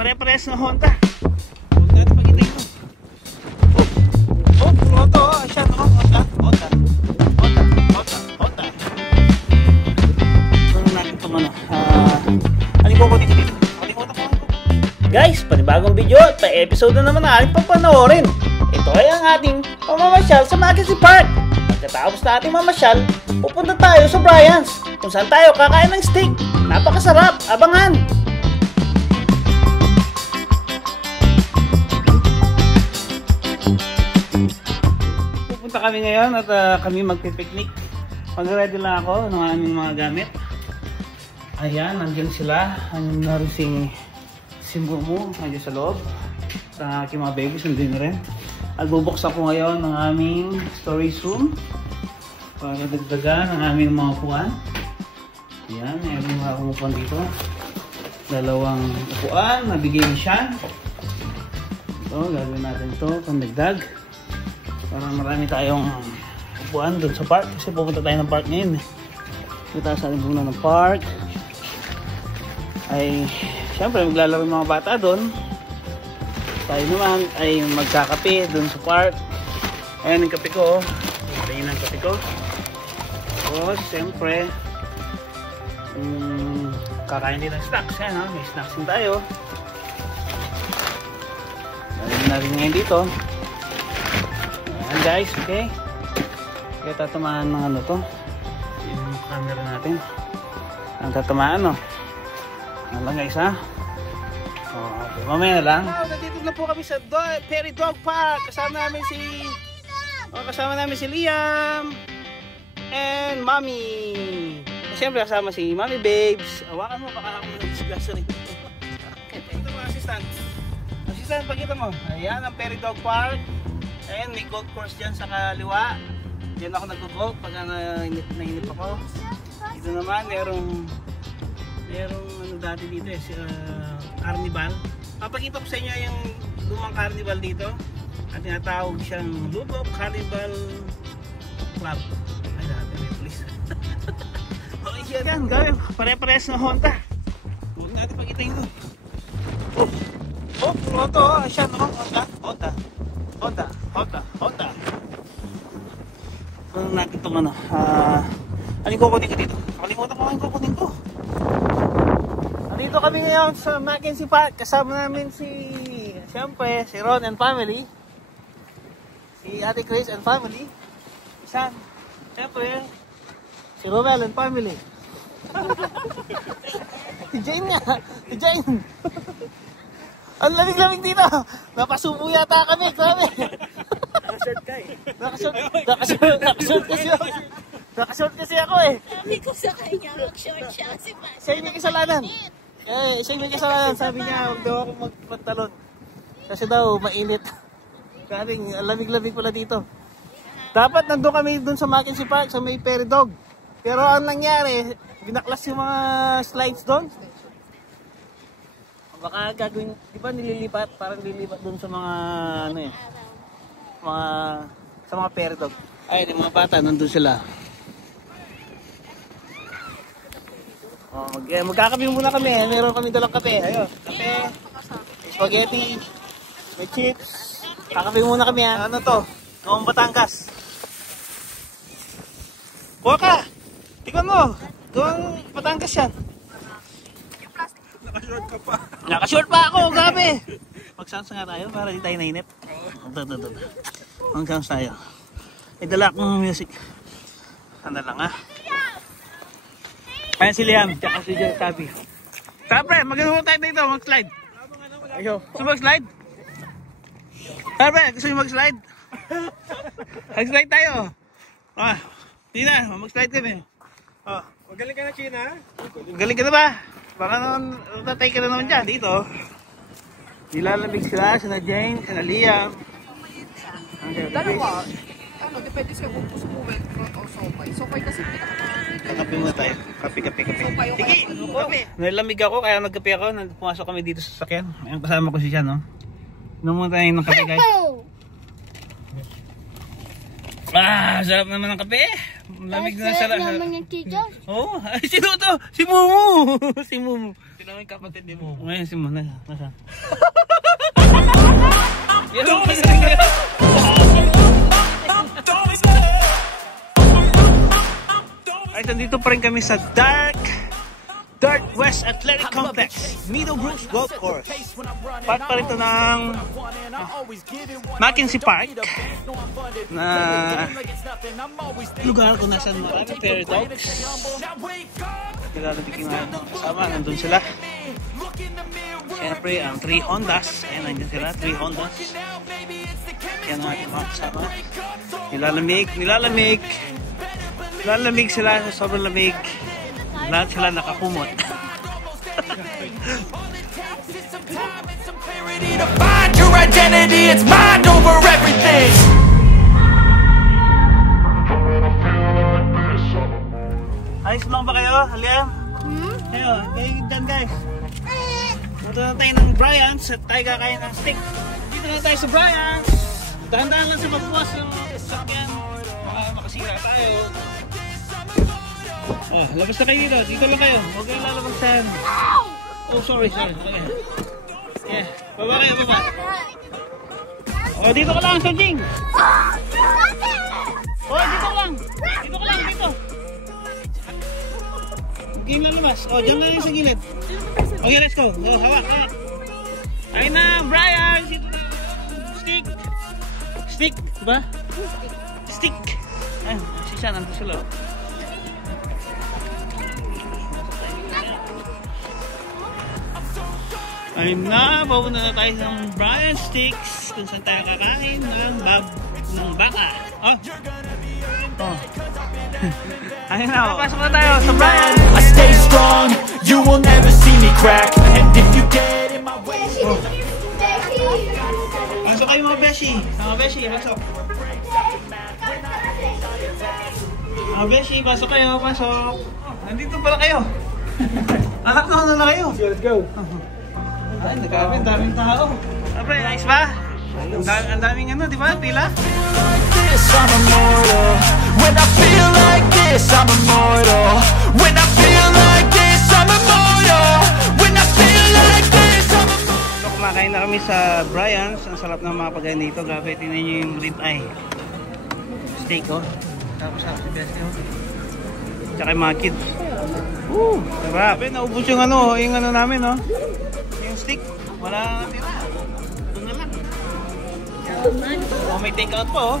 pare-pares na Honda. Huwag natin pakita ito. Oh, Honda. Siya, no? Honda. Ano natin ito, ano? Ano ko dito? Guys, panibagong video at pa-episode na naman na ating papanoorin. Ito ay ang ating pamamasyal sa Mackenzie Park. Pagkatapos na ating mamasyal, pupunta tayo sa Brian's, kung saan tayo kakain ng steak. Napakasarap, abangan! Pupunta kami ngayon at kami magpipiknik. Mag-ready lang ako ng aming mga gamit. Ayan, nandiyan sila. Nandiyan na rin si Mumu, nandiyan sa loob. Sa aking mga babies, nandiyan na rin. At bubuksan ko ngayon ng aming storage room para dagdagan ang aming mga upuan. Ayan, mayroon mga upuan dito. Dalawang upuan, nabigay ni Sean. Ito, gagawin natin ito, pandagdag. Para marami tayong upuan doon sa park. Kasi pupunta tayo ng park ngayon. Kita sa ating muna ng park. Ay, syempre maglalaro ng mga bata doon. Tayo naman ay magkakape doon sa park. Ayan yung kape ko. Ayan ang kape ko. So, siyempre kakain din ng snacks. Ayan, ha? May snacks din tayo. Ayan natin ngayon dito. Ayan guys, okay. Kaya tatamaan ng ano to. Yung camera natin. Ang tatamaan, no? Ano lang guys, ha? Okay, mamaya na lang. Nandito na po kami sa Perry Dog Park. Kasama namin si Liam and Mommy. Siyempre kasama si Mommy Babes. Awakan mo, baka ako nag-discuss rin. Ito mo, assistant. Assistant, pakita mo. Ayan ang Perry Dog Park. Ayan, may golf course dyan sa kaliwa. Diyan ako nag-golf pag nainip ako. Dito naman, merong ano dati dito carnival. Papakita ko sa inyo yung lumang carnival dito. At tinatawag siyang Lubok Carnival Club. Ay dati, may police. Okay, yan, gawin. Pare-pares na Honda. Huwag natin pakita ito. Oh, Honda. Siya, no? Honda. Ano natin itong ano? Ano yung kukunin ko dito? Nakalimutan ko ang kukunin ko. Dito kami ngayon sa Mackenzie Park. Kasama namin siyempre, si Ron and family. Si Ate Chris and family. San? Siyempre, si Romel and family. Si Jane nga. Si Jane. Ang lamig-lamig dito. Napasubo yata kami. Grabe. Nakashort ka eh. Nakashort kasi ako. Nakashort kasi ako eh. Sabi ko sa kanya, mag-short siya. Siya yung may kasalanan. Siya yung may kasalanan. Sabi niya, huwag daw ako magpantalon. Kasi daw, mainit. Karing, lamig-lamig pala dito. Dapat nandun kami dun sa Mackenzie Park, sa may Perry Dog. Pero ang nangyari, binaklas yung mga slides doon. Baka gagawin, di ba nililipat? Parang nililipat dun sa mga, ano eh, sa mga Perry Dog. Ay, yung mga bata, nandun sila. Magkakape muna kami. Meron kami dalang kape. Ayun, kape, spaghetti, may chips. Kakape muna kami ha. Ano to? Gawang Batangas. Kuha ka! Tingnan mo! Gawang Batangas yan. Nakashort ka pa. Nakashort pa ako! Grabe! Mag-sounds nga tayo para di tayo nainip. Ito. Mag-sounds tayo. May dala akong music. Sanda lang ha. Ayan si Liam, tsaka si Tabi. Tabi, magandang tayo dito, mag-slide. Ayaw. Gusto mag-slide? Tabi, gusto nyo mag-slide? Mag-slide tayo. Hindi na, mag-slide kami. Magaling ka na, China? Galing ka na ba? Baka naman, tatay ka na naman dyan. Dito. Nilalamig sila, sina Jane, sina Liam. Dalawa. Depende sa kung gusto mo wet o sopay. Sopay kasi Kape muna tayo. Kape. Sige, kape. Nalamig ako, kaya nagkape ako. Pumasok kami dito sa sasakyan. Ayan, kasama ko si Sean, no? Inom muna tayo ng kape, guys. Sarap naman ng kape. Lamig na sarap. Sarap naman yung chichos. Oh, ay, sino to? Si Mumu. Si Mumu. namin kapatid ni mo. Ngayon si Mona. Nasaan? Ay, nandito pa rin kami sa Dark West Athletic Complex, Meadowbrook Golf Course. Part pa rin ito ng Mackenzie Park na lugar kung nasan marami fairy dogs. Kilala din mga kasama, nandun sila. Siyempre, ang 3 Hondas. Ayan, nandun sila, 3 Hondas. Yan ang ating mga kasama. Nilalamig sila, sobrang lamig. Lahat sila nakakumot. Find your identity, it's mind over everything. Ayos lang ba kayo, Aliam? Kayo, dyan guys. Punta na tayo ng Brian's at tayo kakain ng steak. Dito na tayo sa Brian's. Dahan-dahan lang sa magbuwas ng sakyan. Baka makasira tayo. Oh, labas na kayo dito. Dito lang kayo. Huwag kayong lalabasan. Oh, sorry. Okay. Yeah, baba kayo, baba. Oh, dito ka lang, Sanjing. Oh, dito lang. Dito. Okay na lumas. Oh, dyan lang sa gilid. Okay, let's go. Oh, hawak. Ayun na, Brian. Dito na. Stick, ba? Stick. Ayun, si Sean, nandun sila. Ayun na, papunta na tayo ng Brian Sticks kung saan tayo kakain ng baka. Oh. Ayun na, pasok na tayo sa Brian. I stay strong, you will never see me crack. And if you get in my way, Pasok kayo mga beshi. Mga beshi, pasok. Mga beshi, pasok kayo, pasok. Oh, nandito pala kayo. Anak na kayo. Let's go. Ay, ang daming tao. Apre, nice ba? Ang daming ano, di ba? Pila? I'm immortal. When I feel like this, I'm immortal. When I feel like this, I'm immortal. When I feel like this, I'm immortal. So, kumakain na kami sa Brian's. Ang sarap ng mga pagkain dito. Grabe, tingnan nyo yung rib eye. Steak, oh. Tapos sarap si Bessie, oh. Tsaka yung mga kids. Woo! Diba? Naubos yung ano namin, oh. Yung steak. Wala na tira. Ito na lang. Oh, may take out pa, oh.